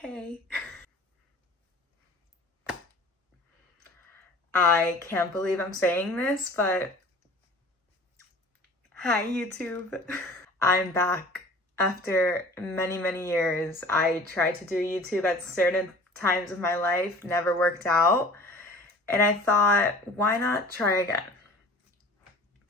Hey. I can't believe I'm saying this, but hi YouTube. I'm back after many years. I tried to do YouTube at certain times of my life, never worked out, and I thought, why not try again?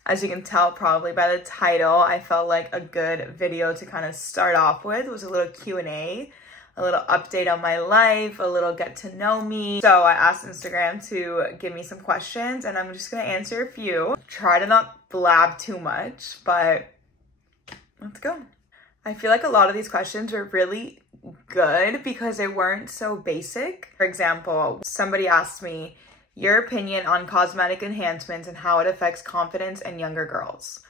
As you can tell probably by the title, I felt like a good video to kind of start off with. It was a little Q&A, a little update on my life, a little get to know me. So I asked Instagram to give me some questions and I'm just gonna answer a few. Try to not blab too much, but let's go. I feel like a lot of these questions were really good because they weren't so basic. For example, somebody asked me, your opinion on cosmetic enhancements and how it affects confidence in younger girls.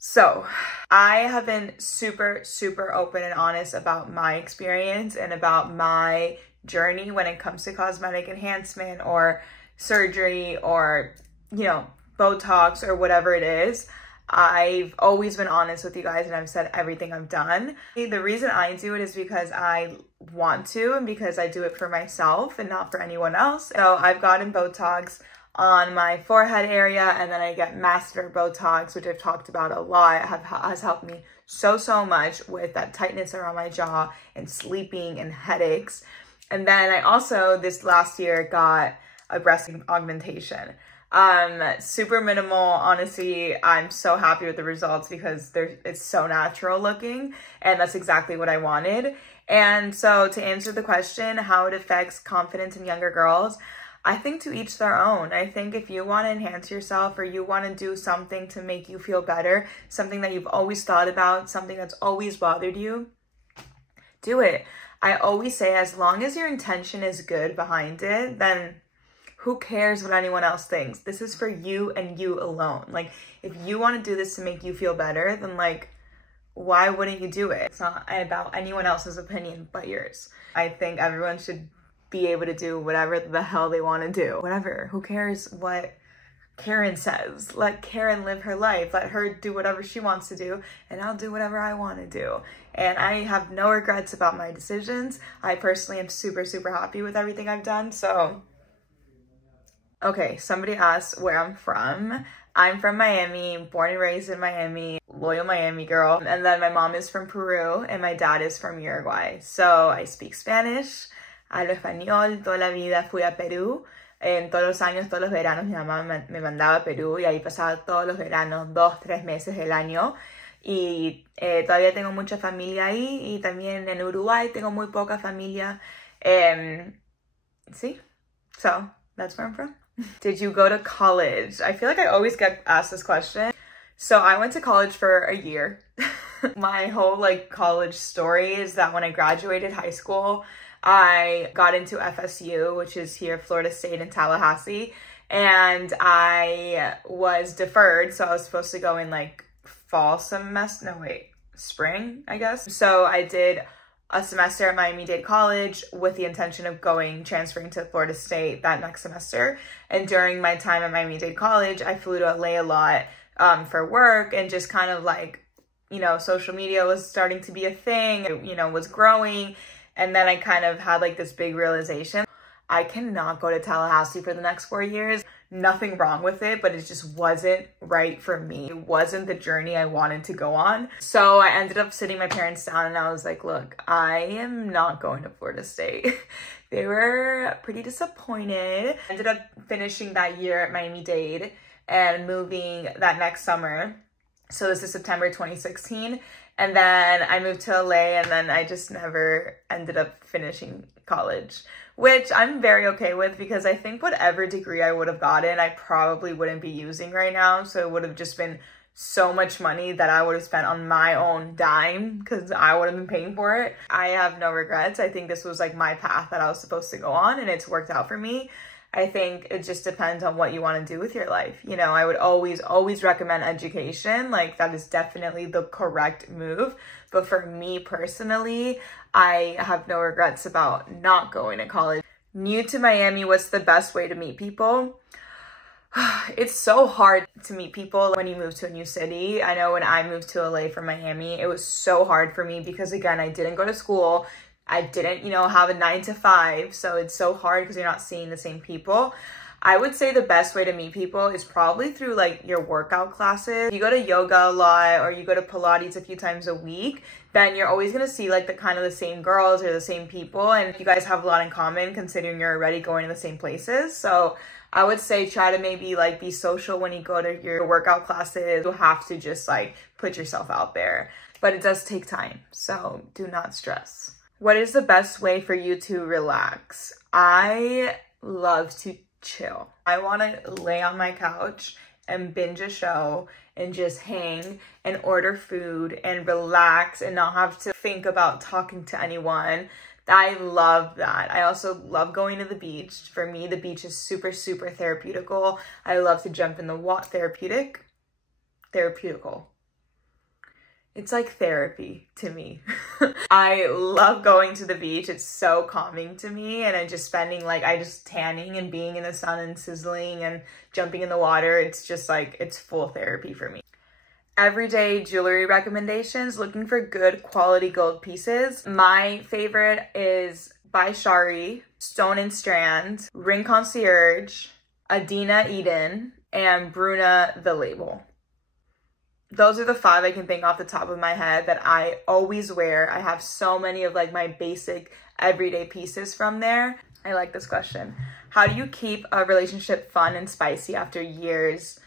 So I have been super open and honest about my experience and about my journey when it comes to cosmetic enhancement or surgery or, you know, Botox or whatever it is. I've always been honest with you guys and I've said everything I've done. The reason I do it is because I want to and because I do it for myself and not for anyone else. So I've gotten Botox on my forehead area and then I get masseter Botox, which I've talked about a lot, has helped me so much with that tightness around my jaw and sleeping and headaches. And then I also this last year got a breast augmentation. Super minimal, honestly. I'm so happy with the results because it's so natural looking and that's exactly what I wanted. And so to answer the question, how it affects confidence in younger girls, I think to each their own. I think if you want to enhance yourself or you want to do something to make you feel better, something that you've always thought about, something that's always bothered you, do it. I always say as long as your intention is good behind it, then who cares what anyone else thinks? This is for you and you alone. Like, if you want to do this to make you feel better, then like, why wouldn't you do it? It's not about anyone else's opinion but yours. I think everyone should be able to do whatever the hell they want to do. Whatever, who cares what Karen says? Let Karen live her life. Let her do whatever she wants to do and I'll do whatever I want to do. And I have no regrets about my decisions. I personally am super happy with everything I've done, so. Okay, somebody asked where I'm from. I'm from Miami, born and raised in Miami, loyal Miami girl. And then my mom is from Peru and my dad is from Uruguay. So I speak Spanish, hablo español, toda la vida fui a Perú. En todos los años, todos los veranos, mi mamá me mandaba a Perú y ahí pasaba todos los veranos, 2-3 meses del año. Y todavía tengo mucha familia ahí y también en Uruguay tengo muy poca familia. Sí, so that's where I'm from. Did you go to college? I feel like I always get asked this question. So I went to college for a year. My whole like college story is that when I graduated high school, I got into FSU, which is here, Florida State in Tallahassee, and I was deferred. So I was supposed to go in like fall semester, no wait, spring, I guess. So I did a semester at Miami-Dade College with the intention of transferring to Florida State that next semester. And during my time at Miami-Dade College, I flew to LA a lot for work and just kind of like, you know, social media was starting to be a thing, it, you know, was growing. And then I kind of had like this big realization, I cannot go to Tallahassee for the next 4 years. Nothing wrong with it, but it just wasn't right for me. It wasn't the journey I wanted to go on. So I ended up sitting my parents down and I was like, look, I am not going to Florida State. They were pretty disappointed. I ended up finishing that year at Miami-Dade and moving that next summer. So this is September 2016. And then I moved to LA and then I just never ended up finishing college, which I'm very okay with because I think whatever degree I would have gotten, I probably wouldn't be using right now. So it would have just been so much money that I would have spent on my own dime because I would have been paying for it. I have no regrets. I think this was like my path that I was supposed to go on and it's worked out for me. I think it just depends on what you want to do with your life. You know, I would always recommend education. Like that is definitely the correct move. But for me personally, I have no regrets about not going to college. New to Miami, what's the best way to meet people? It's so hard to meet people when you move to a new city. I know when I moved to LA from Miami, it was so hard for me because again, I didn't go to school. I didn't, you know, have a 9 to 5, so it's so hard because you're not seeing the same people. I would say the best way to meet people is probably through like your workout classes. If you go to yoga a lot or you go to Pilates a few times a week, then you're always gonna see like the kind of the same girls or the same people, and you guys have a lot in common considering you're already going to the same places. So I would say try to maybe like be social when you go to your workout classes. You have to just like put yourself out there, but it does take time, so do not stress. What is the best way for you to relax? I love to chill. I want to lay on my couch and binge a show and just hang and order food and relax and not have to think about talking to anyone. I love that. I also love going to the beach. For me, the beach is super, super therapeutical. I love to jump in the water. Therapeutical. It's like therapy to me. I love going to the beach. It's so calming to me, and I'm just spending like, I just tanning and being in the sun and sizzling and jumping in the water. It's just like, it's full therapy for me. Everyday jewelry recommendations, looking for good quality gold pieces. My favorite is by Shari, Stone and Strand, Ring Concierge, Adina Eden, and Bruna The Label. Those are the 5 I can think off the top of my head that I always wear. I have so many of like my basic everyday pieces from there. I like this question. How do you keep a relationship fun and spicy after years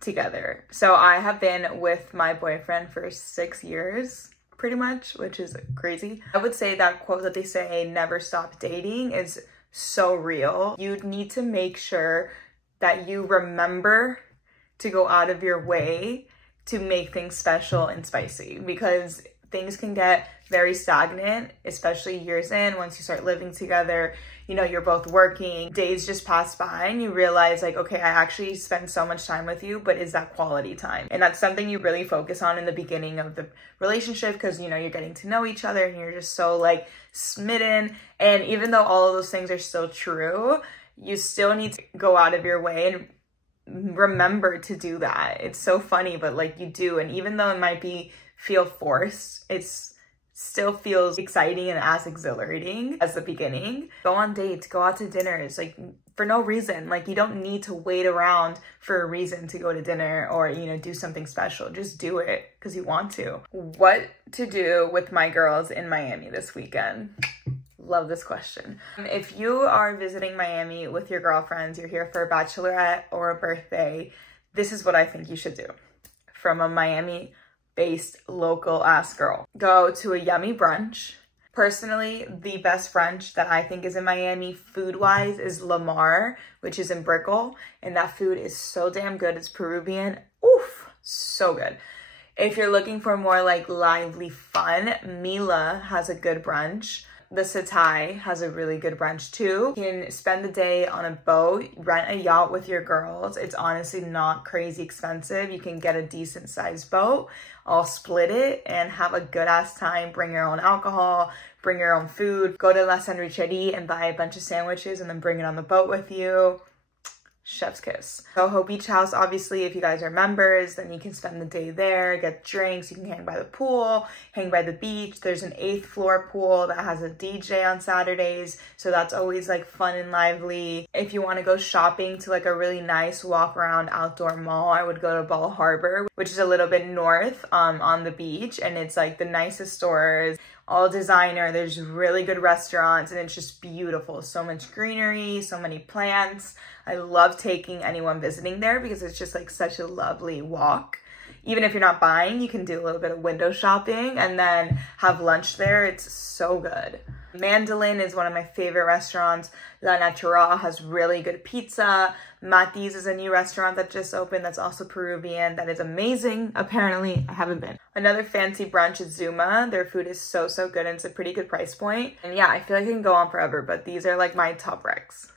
together? So I have been with my boyfriend for 6 years, pretty much, which is crazy. I would say that quote that they say, never stop dating, is so real. You need to make sure that you remember to go out of your way to make things special and spicy, because things can get very stagnant, especially years in. Once you start living together, you know, you're both working, days just pass by and you realize like, okay, I actually spend so much time with you, but is that quality time? And that's something you really focus on in the beginning of the relationship, because, you know, you're getting to know each other and you're just so like smitten. And even though all of those things are still true, you still need to go out of your way and remember to do that. It's so funny, but like you do. And even though it might feel forced, it's still feels exciting and as exhilarating as the beginning. Go on dates, go out to dinners, like for no reason. Like you don't need to wait around for a reason to go to dinner or, you know, do something special. Just do it because you want to. What to do with my girls in Miami this weekend? Love this question. If you are visiting Miami with your girlfriends, you're here for a bachelorette or a birthday, this is what I think you should do. From a Miami-based local ass girl. Go to a yummy brunch. Personally, the best brunch that I think is in Miami food-wise is Lamar, which is in Brickell, and that food is so damn good. It's Peruvian. Oof, so good. If you're looking for more like lively fun, Mila has a good brunch. The Satai has a really good brunch too. You can spend the day on a boat, rent a yacht with your girls. It's honestly not crazy expensive. You can get a decent sized boat, all split it and have a good ass time. Bring your own alcohol, bring your own food. Go to La Sandwicheria and buy a bunch of sandwiches and then bring it on the boat with you. Chef's kiss. Soho Beach House, obviously, if you guys are members, then you can spend the day there, get drinks, you can hang by the pool, hang by the beach. There's an 8th floor pool that has a DJ on Saturdays, so that's always like fun and lively. If you want to go shopping to like a really nice walk around outdoor mall, I would go to Ball Harbor, which is a little bit north on the beach, and it's like the nicest stores, all designer. There's really good restaurants and it's just beautiful. So much greenery, so many plants. I love taking anyone visiting there because it's just like such a lovely walk. Even if you're not buying, you can do a little bit of window shopping and then have lunch there. It's so good. Mandolin is one of my favorite restaurants. La Natural has really good pizza. Mati's is a new restaurant that just opened that's also Peruvian. That is amazing. Apparently, I haven't been. Another fancy brunch is Zuma. Their food is so, so good and it's a pretty good price point. And yeah, I feel like I can go on forever, but these are like my top recs.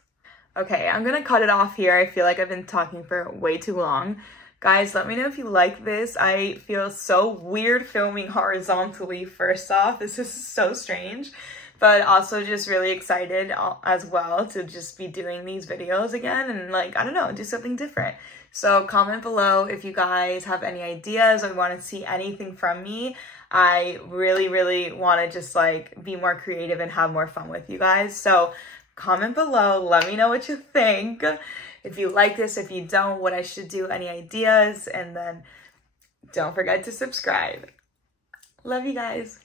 Okay, I'm gonna cut it off here. I feel like I've been talking for way too long. Guys, let me know if you like this. I feel so weird filming horizontally first off. This is so strange, but also just really excited as well to just be doing these videos again and like, I don't know, do something different. So comment below if you guys have any ideas or want to see anything from me. I really, really want to just like be more creative and have more fun with you guys. So comment below, let me know what you think. If you like this, if you don't, what I should do, any ideas, and then don't forget to subscribe. Love you guys.